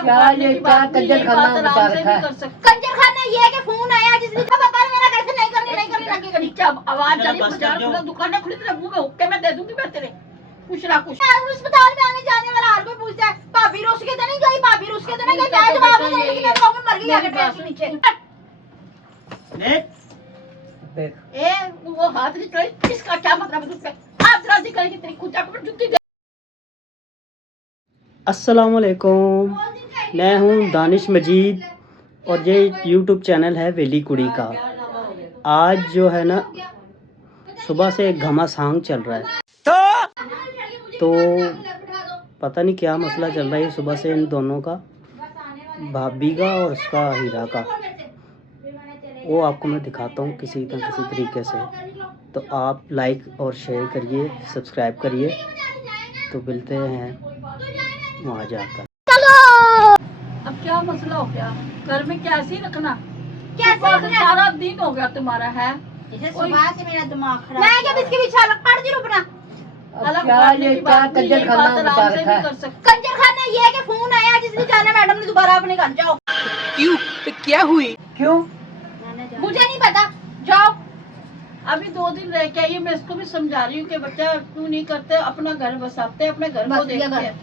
क्या ये क्या कंजर खाना बता रखा है? कंजर खाना ये है कि फोन आया जिसने कहा पापा मेरा कैसे नहीं करने लगी गली क्या आवाज चली बाजार खुला दुकानें खुली तेरे मुंह में हुक्के में दे दूंगी मैं तेरे कुछ ना कुछ अस्पताल में आने जाने वाला हर कोई पूछता है भाभी रुस के तो नहीं गई भाभी रुस के तो नहीं गई मैं जवाब नहीं देगी मैं कहूंगी मर गई आगे पेट के नीचे देख ए वो हाथ निकले इसका क्या मतलब है तुझसे हाथ राजी करेगी तेरी खुद जाकर जुत्ती दे। अस्सलाम वालेकुम, मैं हूं दानिश मजीद और ये यूट्यूब चैनल है वेली कुड़ी का। आज जो है ना सुबह से घमासान चल रहा है तो पता नहीं क्या मसला चल रहा है सुबह से इन दोनों का, भाभी का और उसका हीरा का। वो आपको मैं दिखाता हूँ किसी तरीके से, तो आप लाइक और शेयर करिए, सब्सक्राइब करिए। तो मिलते हैं वहाँ जाकर। अब क्या मसला हो गया घर में कैसे रखना कैसे रखना? सारा दिन हो गया तुम्हारा है सुबह से मेरा दिमाग खराब मैं क्या इसके पीछे अलग पड़ जी रुकना अलग क्या ये क्या कंजर खाना बता रखा है? कंजर खाना ये है कि फोन आया जिसने जाना मैडम ने दोबारा अपने घर जाओ। क्यों तो क्या हुई? क्यों मुझे नहीं पता, जाओ। अभी 2 दिन रह के आइए, मैं इसको भी समझा रही हूँ कि बच्चा क्यों नहीं करते, अपना घर बसाते, अपने घर को देखते हैं,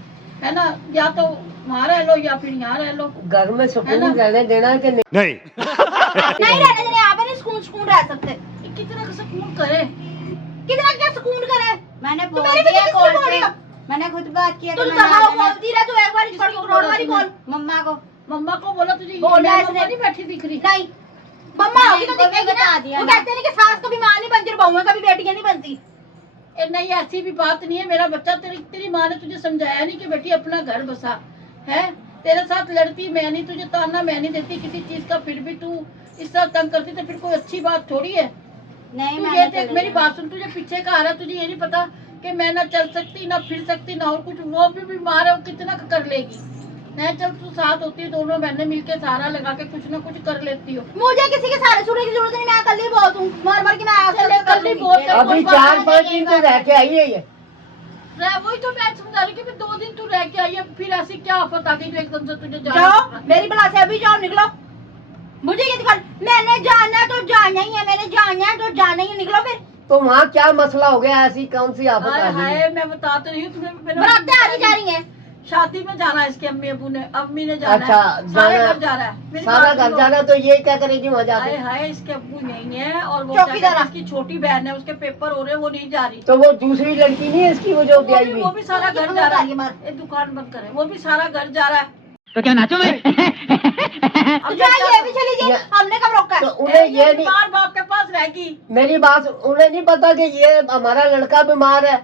है ना। या तो वहाँ रह लो या फिर यहाँ रह लो। घर में सुकून रहने देना है कि नहीं? नहीं रहने देना, यहाँ पे नहीं सुकून रह सकते। कितना का सुकून करे, कितना क्या सुकून करे? मैंने बोल दिया कॉल पे, मैंने खुद बात किया। तू कहाँ बोलती रह, तू एक बार छोड़ के रोड वाली बोल। मम्मा को बोला तुझे बोला इसने नहीं बैठी दिख रही। नहीं मम्मा होगी तो दिखेगी ना। वो कहते हैं कि सास कभी माँ नहीं बनती और बहुएं कभी बेटियां नहीं बनती। नहीं ऐसी भी बात नहीं है। मेरा बच्चा तेरी माँ ने तुझे समझाया नहीं कि बेटी अपना घर बसा है। तेरे साथ लड़ती मैं नहीं, तुझे ताना मैं नहीं देती किसी चीज का, फिर भी तू इस तरह तंग करती तो फिर कोई अच्छी बात थोड़ी है। नहीं तू ये देख मेरी बात सुन, तुझे पीछे का आ रहा, तुझे ये नहीं पता कि मैं ना चल सकती ना फिर सकती ना और कुछ। वो भी बीमार है, वो कितना कर लेगी। मैं जब तू साथ होती है दोनों बहनें मिलके सहारा लगा के कुछ ना कुछ कर लेती हो। मुझे किसी के सहारे सुनने की जरूरत नहीं, मैं कल ही बहुत हूँ मर मर के मैं कल ही बहुत। अभी 4-5 दिन तो रह के आई है ये। वही तो मैं समझा रही कि 2 दिन तू रह के आई है, फिर ऐसी क्या आफत आ गई जो एकदम से तुझे जाओ। मेरी बला से अभी जाओ, निकलो। मुझे ये दिखा, मैंने जाना तो जाना ही है, मैंने जाना है तो जाना ही है, निकलो फिर। तो वहाँ क्या मसला हो गया? ऐसी कौन सी आफत आ गई? मैं बता तो रही हूँ तुम्हें, बरातें आ रही जा रही हैं। शादी में जाना है इसके अम्मी ने जाना अच्छा, है, सारा घर जा रहा है, सारा घर जा रहा है। तो ये क्या करेगी वहाँ जाके? हाय इसके अब्बू नहीं है और वो इसकी छोटी बहन है, उसके पेपर हो रहे हैं, वो नहीं जा रही। तो वो दूसरी लड़की नहीं है इसकी, वो जो ब्याई हुई? वो भी सारा घर जा रहा है, दुकान बंद करे, वो भी सारा घर जा रहा है। तो क्या नाचो मैं? अब ये भी चली गई, हमने कब रोका? तो उन्हें ये नहीं, बाप के पास रहेगी। मेरी बात उन्हें नहीं पता कि ये हमारा लड़का बीमार है,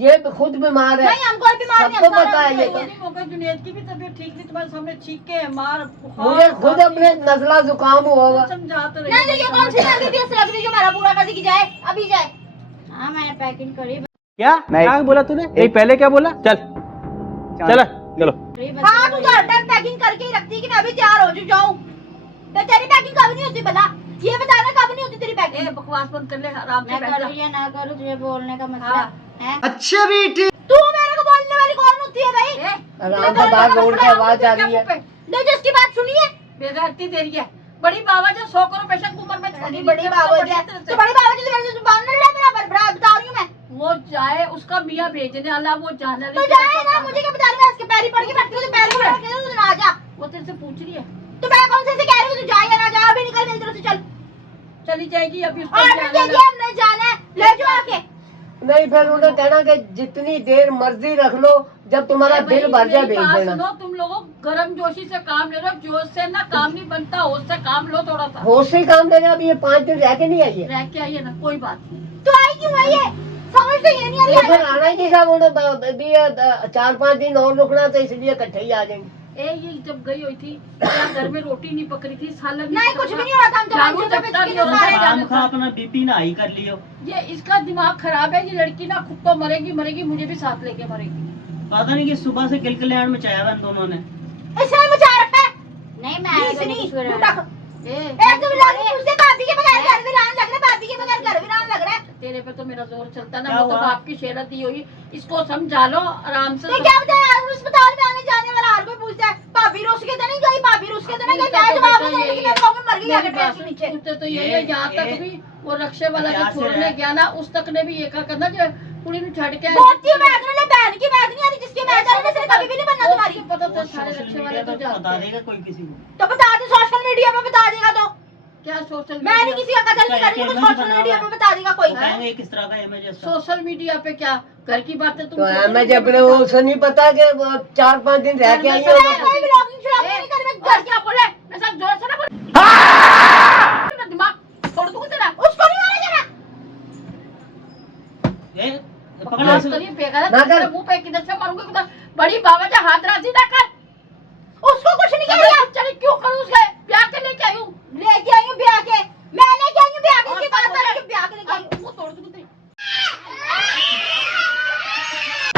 ये खुद बीमार है। नहीं हमको बीमार नहीं, सबको पता है ये तो। जुनेद की भी तबीयत ठीक नहीं, तुम्हारे सामने चीखे मार, मुझे खुद अपने नजला जुकाम हुआ हुआ। समझा तो रही। नहीं ये कौन सी लड़की थी लग रही जो मेरा पूरा कर दी जाए, अभी जाए। हाँ मैंने पैकिंग करी। क्या क्या बोला तूने? पहले क्या बोला? चल चलो। हाँ तू तो हर टाइम पैकिंग करके ही रखती है कि मैं अभी तैयार हो जाऊँ। तो तेरी पैकिंग कब नहीं होती बता, ये बताना कब नहीं होती तेरी पैकिंग? बकवास बंद कर ले, आराम से बैठ जा। मैं करूँ या ना करूँ तुझे बोलने का मतलब है? अच्छा बेटी, तू मेरे को बोलने वाली कौन होती है भाई? आराम से बात रोड की आवाज आ रही है। नहीं जिसकी बात सुनिए बेगैरती तेरी है। बड़ी बाबा जो 100 करोड़ पैसा उम्र में छोड़ी, बड़ी बाबा जी तो बड़ी बाबा जी मेरे से बात नहीं रहा, मेरा बता रही हूँ मैं। वो जाए, उसका मियाँ भेजने वाला, वो जाने तो जाए ना, मुझे क्या बता रही है? इसके पैरी पड़ के बैठती हूँ, पैरी पड़ के तू ना जा। वो तेरे से पूछ रही है तो मैं कौन से कह रही हूँ तू जाए या ना जा? अभी निकल मेरी तरफ से, चल। चली जाएगी अभी, हमने जाना है, ले जाओ आके। नहीं फिर उन्हें कहना कि जितनी देर मर्जी रख लो, जब तुम्हारा दिल भर जाए भेज देना। सुनो तुम लोगों गर्म जोशी से काम ले लो, जोश से ना काम नहीं बनता, होश से काम लो थोड़ा सा। होश से काम ले रहे। अभी ये 5 दिन रह के नहीं आई है। रह के आई है ना, कोई बात नहीं। तो आई क्यों है ये? समझ तो ये नहीं आ रही। फिर आना ही नहीं था, उन्हें 4-5 दिन और रुकना, तो इसलिए इकट्ठे ही आ जाएंगे। ये जब गई हुई थी घर में रोटी नहीं पकड़ी थी, सालन नहीं कुछ भी नहीं हो रहा था। अपना बीपी ना हाई कर लियो। ये इसका दिमाग खराब है, ये लड़की ना खुद तो मरेगी, मुझे भी साथ लेके मरेगी। पता नहीं कि सुबह से किलकिलाहट मचाया हुआ इन दोनों ने। ऐसा मचा रखा है। नहीं मैं भाभी के बगैर घर वीरान लग रहा है, भाभी के बगैर घर वीरान लग रहा है। तेरे पे तो मेरा जोर चलता ना, वो तो बाप की शेरत दी हुई, इसको समझा लो आराम से। क्या बताया, अस्पताल में आने जाने वाला हर कोई पूछता है भाभी जाएगी आगे ट्रेन के नीचे। उसने तो यही है, यहाँ तक भी वो रक्षे वाला जो छोड़ने गया ना, उस तक ने भी ये कहा करना जो कुड़ी में छड़ के बोलती हूँ मैं अगले बहन की बात नहीं आ रही, जिसकी मैं जा रही है कभी भी नहीं बनना तुम्हारी। पता तो सारे रक्षे वाले तो बता जानते देगा कोई किसी को। तो बता दे, सोशल मीडिया पे बता देगा तो। क्या सोशल मैं नहीं किसी का कत्ल नहीं कर रही, मुझे सोशल मीडिया पे बता देगा कोई। कहेंगे किस तरह का इमेज है उसका। सोशल मीडिया पे क्या घर की बातें तुम तो हमें जब वो उसे नहीं पता कि वो 4-5 दिन रह के आई है मैं कोई ब्लॉगिंग श्लॉगिंग नहीं कर रही, मैं घर क्या बोले मैं सब जोर से ना बोल, मैं दिमाग छोड़ दूंगा तेरा। उसको नहीं मारा जरा। ये पकड़ बकवास ले। करिए बेगैरत, ना कर। तेरे मुंह पे किधर से मारूंगी किधर। बड़ी बाबा जा हाथ राजी ना कर। उसको कुछ नहीं कह रहा। चली क्यों करूं उसके ब्याह के लेके आई हूं। लेके आई हूँ ब्याह के, मैं लेके आई हूँ ब्याह के, इसकी बात कर रही हूँ ब्याह के लेके आई हूँ। मुंह तोड़ दूंगी तेरी।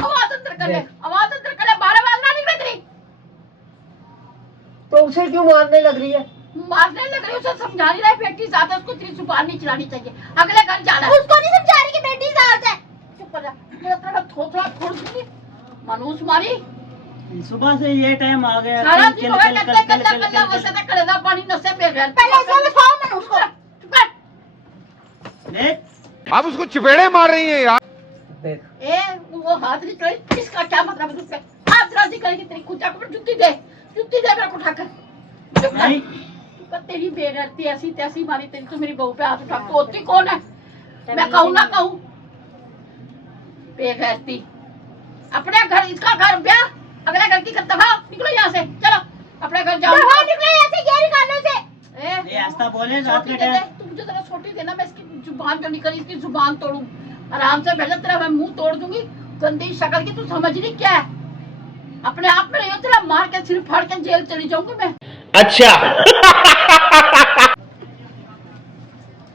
आवाज अंदर कर ले, आवाज अंदर कर ले, बाहर आवाज ना निकले तेरी। तो उसे क्यों मारने लग रही है? मारने लग रही, उसे समझा नहीं रहा बेटी ज्यादा, उसको तेरी जुबान नहीं चलानी चाहिए, अगले घर जाना है। उसको नहीं समझा रही कि बेटी साथ है। चुप कर जा, मेरा तेरा थोड़ा छोड़ दूंगी। मनूस मारी सुबह से ये टाइम आ गया। सारा किल, दिन किल, होगा किल, करते किल, किल, करते किल, करते किल, वैसे तो कलेजा पानी नसे पे गया। पहले इसको बताओ मैं उसको। चुप कर। देख आप उसको चपेड़े मार रही हैं यार। देख ए वो हाथ नहीं करे, इसका क्या मतलब है तुझसे? हाथ राजी करेगी तेरी कुत्ता को जुत्ती दे मेरे को उठाकर। चुप कर। नहीं चुप कर, तेरी बेगैरती ऐसी तैसी मारी तेरी, तू मेरी बहू पे हाथ उठा। पोती कौन है मैं कहूँ ना कहूँ? बेगैरती। अपने घर, इसका घर ब्याह, अगले घर की दफा निकलो यहाँ से, चलो अपने घर जाओ। बाहर निकलो यहाँ से, ये निकालो इसे। ये आस्था बोले रात छोटी के दे दे, टाइम। तू मुझे जरा छोटी देना, मैं इसकी जुबान जो निकली इसकी जुबान तोड़ूं आराम से। बेटा तेरा मैं मुंह तोड़ दूंगी, गंदी शक्ल की तू समझ रही क्या है? अपने आप में नहीं, तेरा मार के सिर फाड़ के जेल चली जाऊंगी मैं। अच्छा।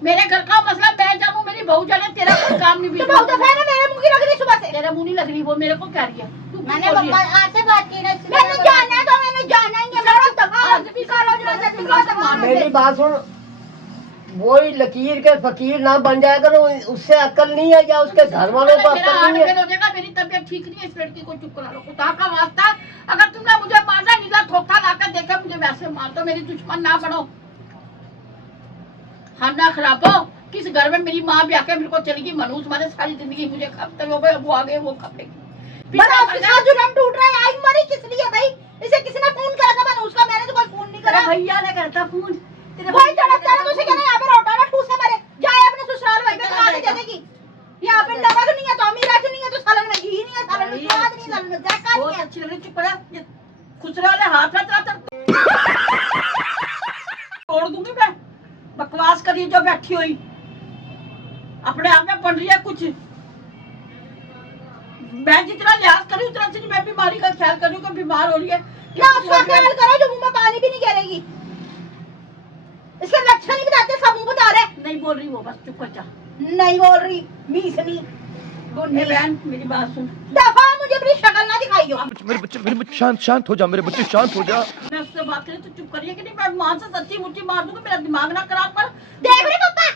मेरे घर का मसला मैं जानूं, मेरी बहू जाने, तेरा कोई काम नहीं। तो बहुत दफा है ना, मेरे मुंह की लग रही सुबह से। तेरे मुंह नहीं लग रही, वो मेरे को कह रही है। तू क्यों मैंने बोल रही है? मम्मा आज से बात की ना, मैंने जाना है तो मैंने जाना ही है। मेरा दफा आज भी निकालो जरा से, निकालो दफा। मेरी बात सुन, वही लकीर के फकीर ना बन जाया करो, उससे अक्ल नहीं है या उसके घर वालों को मेरा अक्ल हार्ट नहीं फेल है। हो जाएगा, मेरी तबीयत ठीक नहीं है, इस लड़की को चुप करा लो। खुदा का वास्ता, अगर तुमने मुझे मारना नीला ठोका लाकर देखा मुझे वैसे मार दो, मेरी दुश्मन ना बनो। हम ना खराब हो, किस घर में मेरी माँ ब्याह के मेरे को चलेगी, मनूस मारे सारी जिंदगी मुझे खपते हो गए, वो आ गए वो खपेगी। बड़ा इसका जुर्म टूट रहा है। आई मरी किस लिए भाई? इसे किसी ने फोन करा था? मैंने उसका, मैंने तो कोई फोन नहीं करा। भैया ने करता फोन, तेरे वही तड़पता है, तुझे कहना यहाँ पे रोटा ना ठूसे मरे। जाए अपने ससुराल, वहीं पे खा के दे देगी। यहाँ पे नमक नहीं है तो अमीरा नहीं है तो सालन में घी नहीं है, सालन में स्वाद नहीं, सालन में जायका बहुत नहीं है। अच्छी लग रही। चुप रहा, ये खुसरा वाले हाथ तोड़ दूंगी मैं। बकवास करिए जो बैठी हुई, अपने आप में बन रही है कुछ। मैं जितना लिहाज करी उतना से मैं बीमारी का ख्याल करूँ कि बीमार हो रही है। क्या उसका ख्याल करो जो मुंह में पानी भी नहीं गिरेगी? इसके लक्षण नहीं बताते, सब मुंह बता रहे। नहीं बोल रही वो, बस चुप कर जा। नहीं बोल रही, मीसनी ए बहन मेरी बात सुन, दफा मुझे अपनी शक्ल ना दिखाइयो। मेरे बच्चे शांत हो जा, मेरे बच्चे शांत हो जा। मैं उससे बात करी तो चुप करिए कि नहीं, मैं मां से सच्ची मुच्ची मार दूंगी, मेरा दिमाग ना खराब कर। देख रहे पापा,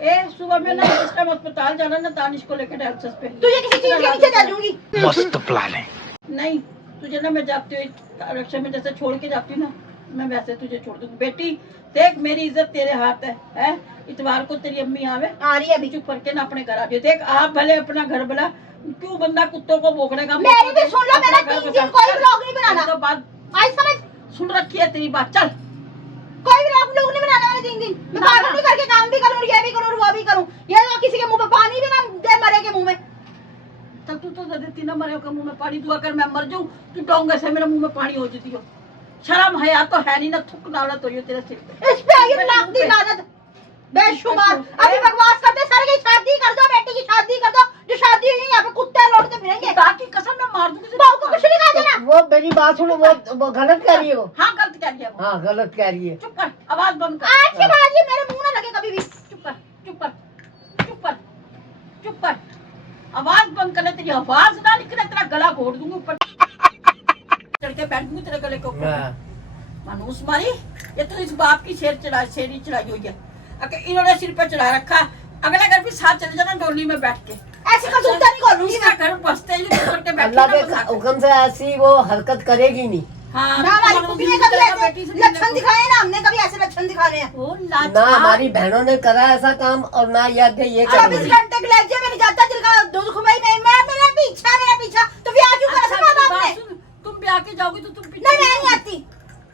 ए सुबह में ना इस टाइम अस्पताल जाना ना, दानिश को लेकर डायलिसिस पे। तुझे किसी चीज के नीचे दे दूंगी। मस्त प्लान है। नहीं तुझे ना मैं जाती हुई रक्षा में जैसे छोड़ के जाती हूँ ना, मैं वैसे तुझे छोड़ दूंगी। बेटी देख मेरी इज्जत तेरे हाथ है, हैं? इतवार को तेरी अम्मी आवे, आ रही है अभी। चुप करके ना अपने घर आ जाओ। देख आप भले अपना घर भला, क्यों बंदा कुत्तों को भोंकने का? मेरी भी सुन लो, मेरा 3 दिन कोई व्लॉग नहीं बनाना। तो बात आई समझ, सुन रखी है तेरी बात। चल कोई व्लॉग नहीं बनाना मैंने 3 दिन। मैं काम भी करके काम भी करूँ, ये भी करूँ, वो भी करूँ। ये तो किसी के मुंह पे पानी भी ना दे, मरे के मुंह में। तब तू तो देती ना, मरे का मुंह में पानी। दुआ कर मैं मर जाऊं, तू डोंगे से मेरे मुंह में पानी हो जाती हो। शर्म हया तो है नहीं ना, थुक नाला तो ये तेरे सिर पे। इस पे आई लाख दी लानत बेशुमार। अभी बकवास करते सारे की शादी कर दो, बेटी की शादी कर दो। जो शादी हुई है यहाँ पे कुत्ते लौटते फिरेंगे। ताकि कसम मैं मार दूंगी। बहू को कुछ नहीं कहा देना। वो मेरी बात सुनो, वो गलत कह रही है। वो हाँ गलत कह रही है वो। हाँ गलत कह रही है। चुप कर, आवाज बंद कर। आज के बाद ये मेरे मुंह ना लगे कभी भी। चुप कर चुप कर चुप कर चुप कर, आवाज बंद कर ले। तेरी आवाज ना निकले तेरा गला घोट दूंगी ऊपर चढ़ के बैठ दूंगी तेरे गले के ऊपर। मनूस मारी, ये तो इस बाप की शेरी चढ़ाई हुई है। अगर इन्होंने सिर पे चढ़ा रखा, अगला घर भी साथ चले जाना डोली में बैठ के। ऐसे का जूता नहीं खोलूंगी इसका मैं। घर बसते ही करके बैठ अल्लाह के हुक्म से ऐसी वो हरकत करेगी नहीं। हाँ ना हमारी पुप्पी ने कभी ऐसे लक्षण दिखाए ना, हमने कभी ऐसे लक्षण दिखाने हैं। ओ लाज ना हमारी बहनों ने करा ऐसा काम और ना ये आगे ये 24 घंटे के लिए मैंने जाता दिल का दुख भाई मैं मेरा पीछा तो ब्याह क्यों करा था बाप ने? तुम ब्याह के जाओगी तो तुम नहीं मैं नहीं आती।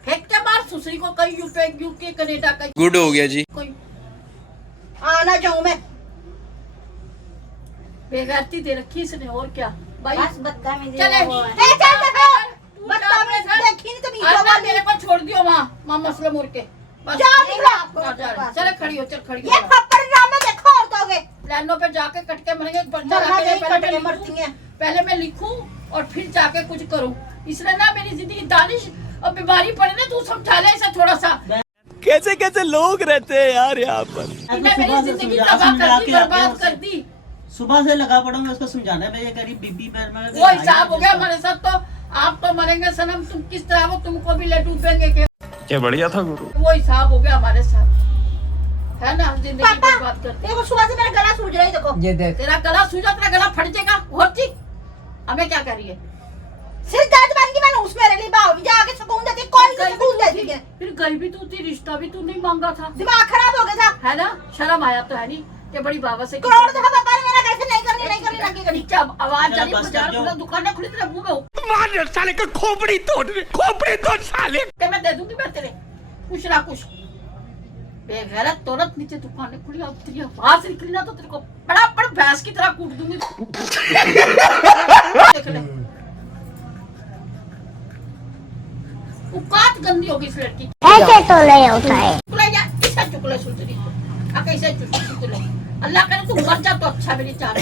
फेंक के मार सुसरी को, कहीं यूके कनाडा का गुड हो गया जी। कोई आना चाहूँ मैं। बेगैरती दे रखी इसने, और क्या भाई। बस बदतमीजी चले ए चल देखो बदतमीज देखी नहीं तो आज मेरे को छोड़ दियो माँ मसले मोड़ के बस। जाओ निकलो। चले खड़ी हो, चल खड़ी ये हो। थप्पड़ ड्रामे देखो औरतों के। लाइनों पे जाके कट के मरेंगे। मरती हैं। पहले मैं लिखूं और फिर जाके कुछ करूं। इसलिए ना मेरी जिंदगी दानिश और बीमारी पड़े ना, तू समझा ले इसे थोड़ा सा। कैसे कैसे लोग रहते हैं यार यहाँ पर। इन्हें मेरी जिंदगी तबाह कर दी, बर्बाद कर दी। सुबह से लगा पड़ा मैं उसको समझाने में, ये कह रही बीबी पैर में वो हिसाब हो गया हमारे साथ। तो आप तो मरेंगे सनम, तुम किस तरह हो, तुमको भी ले डूबेंगे के। क्या बढ़िया था गुरु। वो हिसाब हो गया हमारे साथ, है ना। जिंदगी पापा बर्बाद कर दी। देखो सुबह से मेरा गला सूज रहा है देखो। ये देख तेरा गला सूजा, तेरा गला फट जाएगा। होती हमें क्या करिए। सिर दर्द बन गई मैंने उसमें रली बाव जाके सुकून देती कोई नहीं सुकून देती है। फिर गई भी तू थी, रिश्ता भी तू नहीं मांगा था, दिमाग खराब हो गया था। है ना। शर्म आया तो है नहीं कि बड़ी बाबा से करोड़ दफा पापा ने मेरा कैसे नहीं करनी लगी करनी। क्या आवाज जा रही, बस बाजार कर जाओ। पूरा दुकानें खुली, तेरे मुंह में मार साले का खोपड़ी तोड़ साले। के मैं दे दूंगी मैं तेरे कुछ ना कुछ। बेगैरत तुरंत नीचे दुकानें खुली, अब तेरी आवाज निकली ना तो तेरे को बड़ा बड़ा भैंस की तरह कूट दूंगी। देख ले औकात गंदी होगी इस लड़की की। ऐसे तो नहीं होता है। चुकले जा, इसे चुकले सुनते नहीं। कैसे चुकले, अल्लाह करे तू मर जा तो अच्छा, मेरी जान।